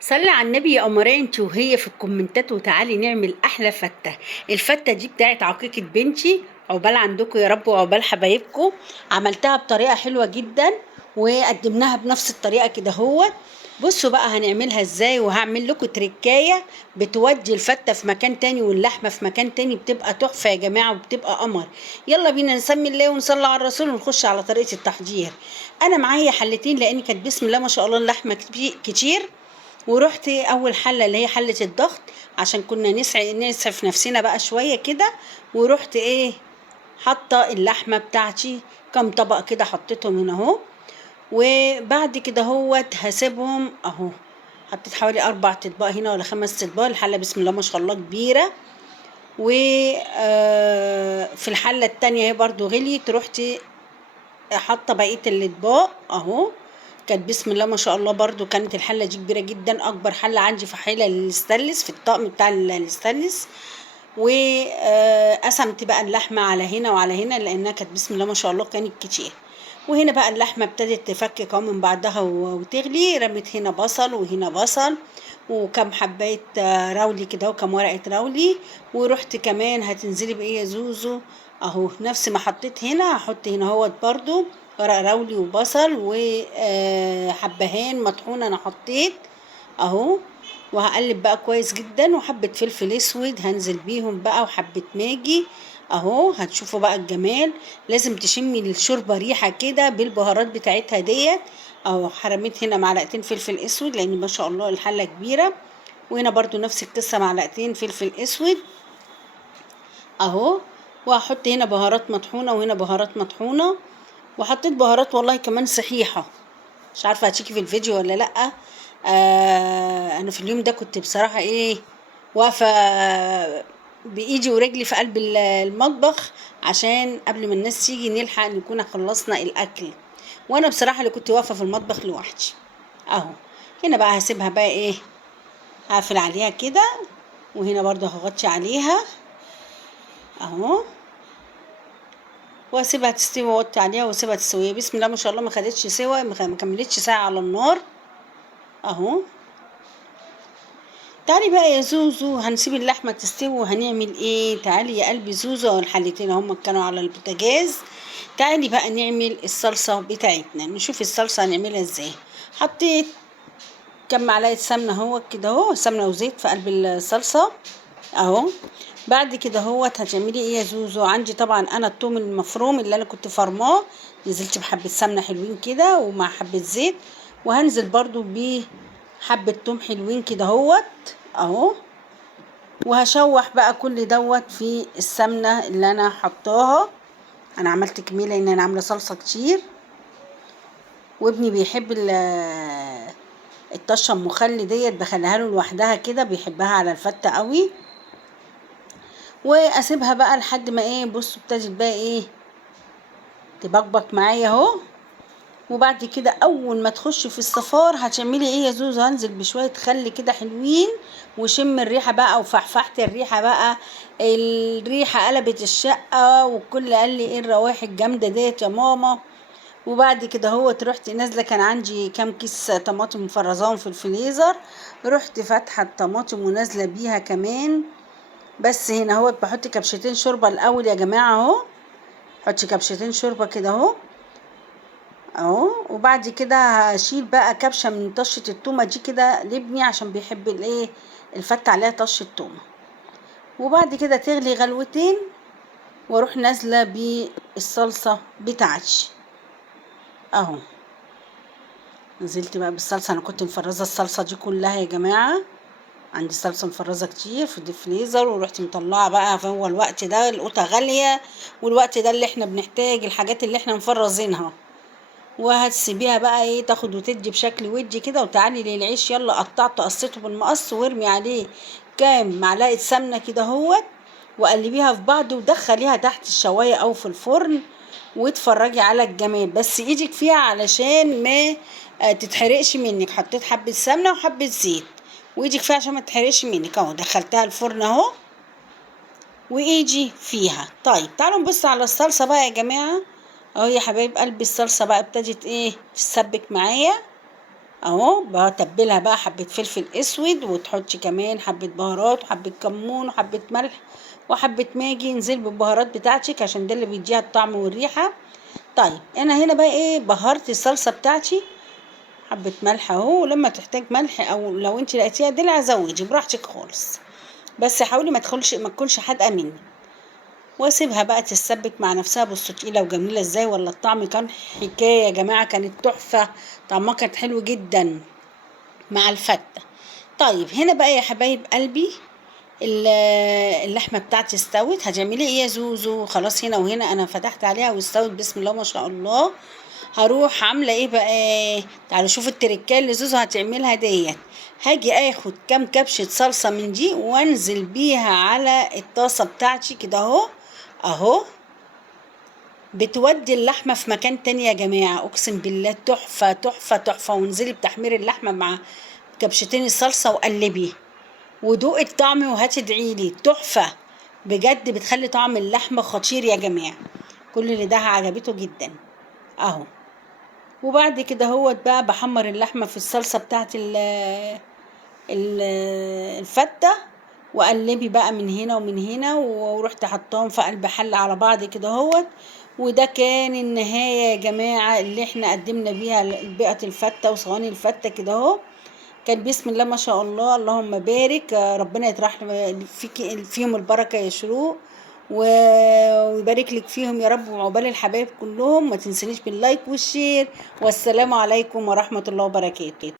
صلي على النبي يا قمرين انت وهي في الكومنتات وتعالي نعمل احلى فته. الفته دي بتاعت عقيقه بنتي، عقبال عندكم يا رب وعقبال حبايبكم. عملتها بطريقه حلوه جدا وقدمناها بنفس الطريقه كده. هو بصوا بقى هنعملها ازاي، وهعمل لكم تريكايه بتودي الفته في مكان تاني واللحمه في مكان تاني، بتبقى تحفه يا جماعه وبتبقى قمر. يلا بينا نسمي الله ونصلي على الرسول ونخش على طريقه التحضير. انا معايا حلتين لان كانت بسم الله ما شاء الله اللحمه كتير. ورحت اول حله اللي هي حله الضغط عشان كنا نسعف نفسنا بقى شويه كده. ورحت حاطه اللحمه بتاعتي كم طبق كده، حطيتهم هنا اهو. وبعد كده هسيبهم اهو. حطيت حوالي 4 اطباق هنا ولا 5 اطباق. الحله بسم الله ما شاء الله كبيره. وفي الحله التانية هي برضو غليت، رحت حاطه بقيه الاطباق اهو. كانت بسم الله ما شاء الله برضو كانت الحله دي كبيره جدا، اكبر حله عندي في حله الاستانلس في الطقم بتاع الاستانلس. وقسمت بقى اللحمه على هنا وعلى هنا لانها كانت بسم الله ما شاء الله كانت كتير. وهنا بقى اللحمه ابتدت تفكك اهو من بعدها وتغلي. رميت هنا بصل وهنا بصل وكم حبايه راولي كده وكم ورقه راولي. ورحت كمان هتنزلي بايه يا زوزو اهو، نفس ما حطيت هنا هحط هنا اهوت برضو ورق راولي وبصل وحبهان مطحونه انا حطيت اهو. وهقلب بقى كويس جدا، وحبه فلفل اسود هنزل بيهم بقى، وحبه ماجي اهو. هتشوفوا بقى الجمال. لازم تشمي الشوربه ريحه كده بالبهارات بتاعتها ديت اهو. حرميت هنا معلقتين فلفل اسود لان ما شاء الله الحله كبيره. وهنا برضو نفس القصه معلقتين فلفل اسود اهو. وهحط هنا بهارات مطحونه وهنا بهارات مطحونه. وحطيت بهارات والله كمان صحيحه، مش عارفه هتشيكي في الفيديو ولا لا. انا في اليوم ده كنت بصراحه واقفه بايدي ورجلي في قلب المطبخ عشان قبل ما الناس تيجي نلحق نكون خلصنا الاكل. وانا بصراحه اللي كنت واقفه في المطبخ لوحدي اهو. هنا بقى هسيبها بقى هقفل عليها كده. وهنا برضو هغطي عليها اهو، واسيبها تستوي واوطي عليها واسيبها تستوي. بسم الله ما شاء الله ما خدتش سوا، ما كملتش ساعه على النار اهو. تعالي بقى يا زوزو هنسيب اللحمه تستوي وهنعمل تعالي يا قلبي زوزو. الحلتين هم كانوا على البوتاجاز. تعالي بقى نعمل الصلصه بتاعتنا، نشوف الصلصه هنعملها ازاي. حطيت كم معلقه سمنه اهو كده اهو، سمنه وزيت في قلب الصلصه اهو. بعد كده هتعملي يا زوزو؟ عندي طبعا انا الثوم المفروم اللي انا كنت فرماه، نزلت بحبه سمنه حلوين كده ومع حبه زيت. وهنزل برضو بحبه ثوم حلوين كده اهو. وهشوح بقى كل في السمنه اللي انا حطاها. انا عملت كميه لان انا عامله صلصه كتير، وابني بيحب الطشه المخلي ديت، بخليها له لوحدها كده بيحبها على الفته قوي. واسيبها بقى لحد ما بصوا ابتدت بقى تبقبق معايا اهو. وبعد كده اول ما تخش في الصفار هتعملي يا زوزو؟ هنزل بشويه خل كده حلوين وشم الريحه بقى وفحفحت الريحه بقى. الريحه قلبت الشقه والكل قال لي ايه الروائح الجامده ديت يا ماما. وبعد كده رحت نازله، كان عندي كام كيس طماطم مفرزاهم في الفريزر، رحت فاتحه الطماطم ونازله بيها كمان. بس هنا بحط كبشتين شوربه الاول يا جماعه اهو. حطي كبشتين شوربه كده اهو. وبعد كده هشيل بقى كبشه من طشه التومه دي كده لابني عشان بيحب الفته عليها طشه تومه. وبعد كده تغلي غلوتين واروح نازله بالصلصه بتاعتي اهو. نزلت بقى بالصلصه، انا كنت مفرزه الصلصه دي كلها يا جماعه، عندي صلصه مفرزه كتير في الفريزر. ورحت مطلعه بقى، فهو الوقت ده القوطه غاليه والوقت ده اللي احنا بنحتاج الحاجات اللي احنا مفرزينها. وهتسيبيها بقى تاخد وتدي بشكل ودي كده. وتعالي للعيش يلا قصيته بالمقص وارمي عليه كام معلقه سمنه كده وقلبيها في بعض ودخليها تحت الشوايه او في الفرن واتفرجي على الجمال. بس ايدك فيها علشان ما تتحرقش منك. حطيت حبه سمنه وحبه زيت وايدك فيها عشان ما تتحرقش منك اهو. دخلتها الفرن اهو وايدي فيها. طيب تعالوا نبص على الصلصه بقى يا جماعه اهو. يا حبايب قلبي الصلصه بقى ابتدت تسبك معايا اهو بتبلها بقى حبة فلفل اسود، وتحطي كمان حبة بهارات وحبة كمون وحبة ملح وحبة ماجي. انزل بالبهارات بتاعتك عشان ده اللي بيديها الطعم والريحة. طيب انا هنا بقى ايه، بهرت الصلصة بتاعتي حبة ملح اهو، ولما تحتاج ملح او لو انت لقيتيها دلع زودي براحتك خالص، بس حاولي ما تكونش حادقة مني. واسيبها بقى تتسبك مع نفسها. بصوا تقيلة وجميلة ازاي، ولا الطعم كان حكاية يا جماعة، كانت تحفة، طعمها كانت حلو جدا مع الفتة. طيب هنا بقى يا حبايب قلبي اللحمة بتاعتي استوت. هتعملي ايه يا زوزو؟ خلاص هنا وهنا انا فتحت عليها واستوت بسم الله ما شاء الله. هروح عاملة ايه بقى؟ تعالوا شوفوا التركية اللي زوزو هتعملها ديت. هاجي اخد كام كبشة صلصة من دي وانزل بيها على الطاسة بتاعتي كده اهو. اهو بتودي اللحمة في مكان تاني يا جماعة، اقسم بالله تحفة تحفة تحفة. وانزلي بتحمير اللحمة مع كبشتين الصلصة وقلبي ودوقي الطعم وهتدعيلي تحفة بجد، بتخلي طعم اللحمة خطير يا جماعة. كل اللي ده عجبته جدا اهو. وبعد كده هو بقى بحمر اللحمة في الصلصة بتاعت ال- الفتة، وقلبي بقى من هنا ومن هنا، ورحت حطاهم في قلب حل على بعض كده هو. وده كان النهاية يا جماعة اللي احنا قدمنا بيها بيئة الفتة وصواني الفتة كده اهو. كان بسم الله ما شاء الله اللهم بارك. ربنا يطرح فيك فيهم البركة يا شروق، ويبارك لك فيهم يا رب، وعقبال الحبايب كلهم. ما تنسنيش باللايك والشير، والسلام عليكم ورحمة الله وبركاته.